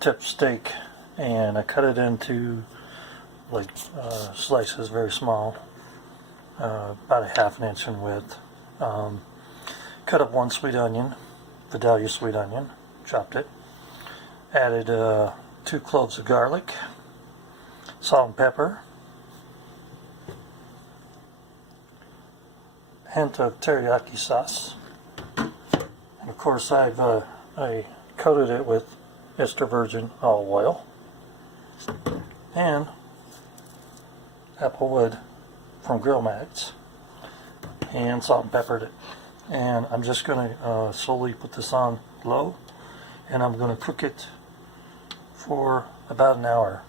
tip steak, and I cut it into like slices, very small, about a half an inch in width. Cut up one sweet onion, Vidalia sweet onion, chopped it. Added 2 cloves of garlic, salt and pepper, a hint of teriyaki sauce, and of course I coated it with extra virgin olive oil and applewood from Grill Mags, and salt and peppered it. And I'm just going to slowly put this on low, and I'm going to cook it for about an hour.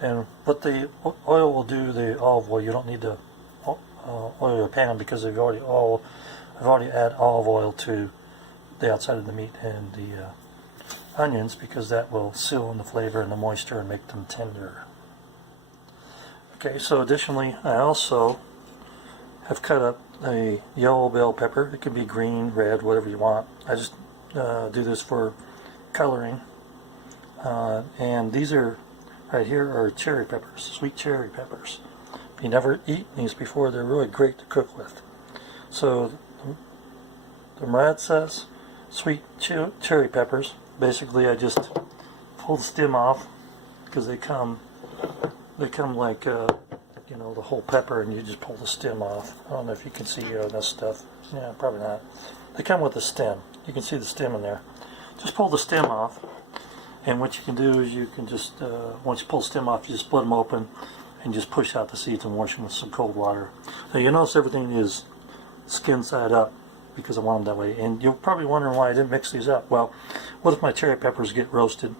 And what the oil will do, the olive oil, you don't need to oil your pan because I've already added olive oil to the outside of the meat and the onions, because that will seal in the flavor and the moisture and make them tender. Okay, so additionally I also have cut up a yellow bell pepper. It can be green, red, whatever you want. I just do this for coloring. And these are, right here, are cherry peppers, sweet cherry peppers. If you never eaten these before, they're really great to cook with. So the Murad says sweet cherry peppers. Basically, I just pull the stem off, because they come like you know, the whole pepper, and you just pull the stem off. I don't know if you can see this stuff. Yeah, probably not. They come with a stem. You can see the stem in there. Just pull the stem off, and what you can do is you can just, once you pull the stem off, you just split them open and just push out the seeds and wash them with some cold water. Now you notice everything is skin side up because I want them that way. And you're probably wondering why I didn't mix these up. Well, what if my cherry peppers get roasted?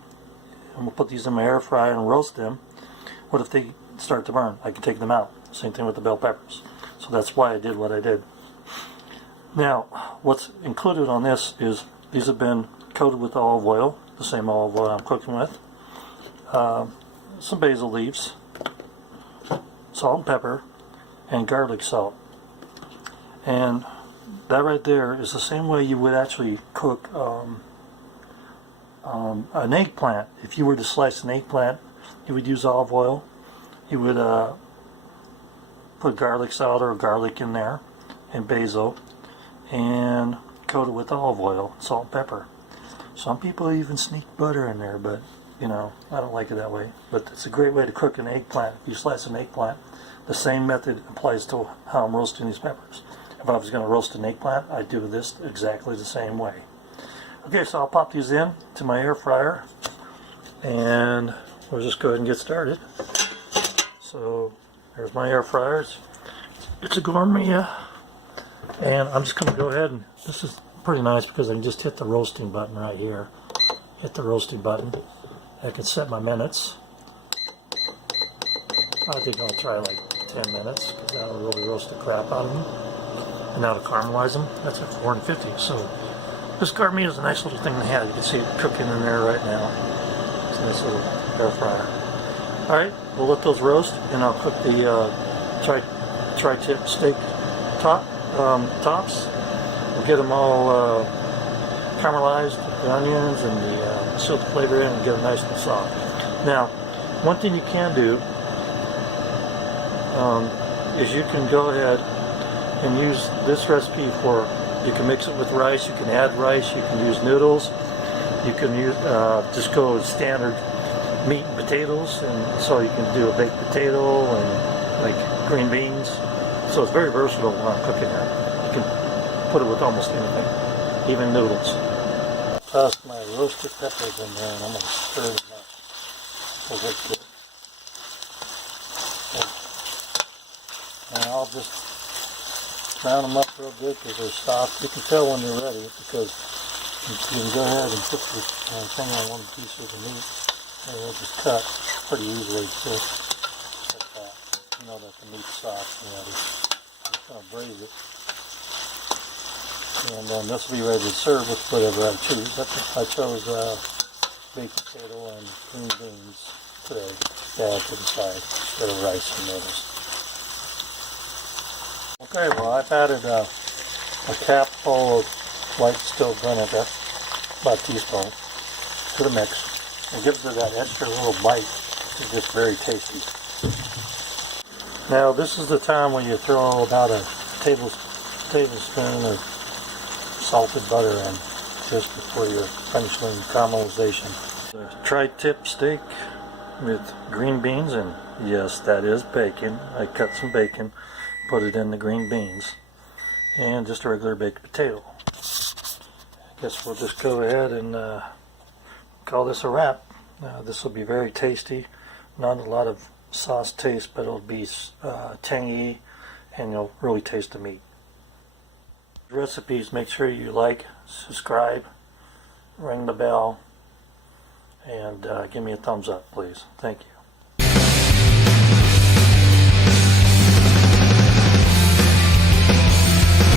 I'm going to put these in my air fryer and roast them. What if they start to burn? I can take them out. Same thing with the bell peppers. So that's why I did what I did. Now, what's included on this is these have been coated with olive oil, the same olive oil I'm cooking with, some basil leaves, salt and pepper, and garlic salt. And that right there is the same way you would actually cook an eggplant. If you were to slice an eggplant, you would use olive oil. You would put garlic salt or garlic in there and basil and coat it with olive oil, salt and pepper. Some people even sneak butter in there, but you know, I don't like it that way. But it's a great way to cook an eggplant. If you slice an eggplant, the same method applies to how I'm roasting these peppers. If I was going to roast an eggplant, I'd do this exactly the same way. Okay, so I'll pop these in to my air fryer, and we'll just go ahead and get started. So there's my air fryers. It's a Gourmet, and I'm just going to go ahead and, this is pretty nice because I can just hit the roasting button right here. Hit the roasting button. I can set my minutes. I think I'll try like 10 minutes because that'll really roast the crap out of them. And now to caramelize them, that's at 450. So this Gourmet is a nice little thing to have. You can see it cooking in there right now. It's a nice little air fryer. Alright, we'll let those roast, and I'll cook the tri-tip steak tops. We'll get them all caramelized, the onions, and the seal the flavor in and get them nice and soft. Now, one thing you can do is you can go ahead and use this recipe for, you can mix it with rice, you can add rice, you can use noodles, you can use just go with standard meat and potatoes, and so you can do a baked potato and like green beans. So it's very versatile when I'm cooking it. You can put it with almost anything, even noodles. Toss my roasted peppers in there, and I'm going to stir them up. So that's good. And I'll just brown them up real good because they're soft. You can tell when they're ready because you can go ahead and put the thing on one piece of the meat, and it'll just cut pretty easily. So just like that. You know that the meat's soft and ready. Just kind of braise it. And then this will be ready to serve with whatever I choose. I chose baked potato and green beans today to add to the side instead of rice and noodles. Okay, well I've added a cap full of white stove vinegar, about a teaspoon, to the mix. It gives it that extra little bite. It's just very tasty. Now this is the time when you throw about a tablespoon of salted butter in just before you're finishing caramelization. The tri-tip steak with green beans, and yes, that is bacon. I cut some bacon, put it in the green beans, and just a regular baked potato. I guess we'll just go ahead and call this a wrap. This will be very tasty. Not a lot of sauce taste, but it'll be tangy, and you'll really taste the meat. Recipes, make sure you like, subscribe, ring the bell, and give me a thumbs up, please. Thank you.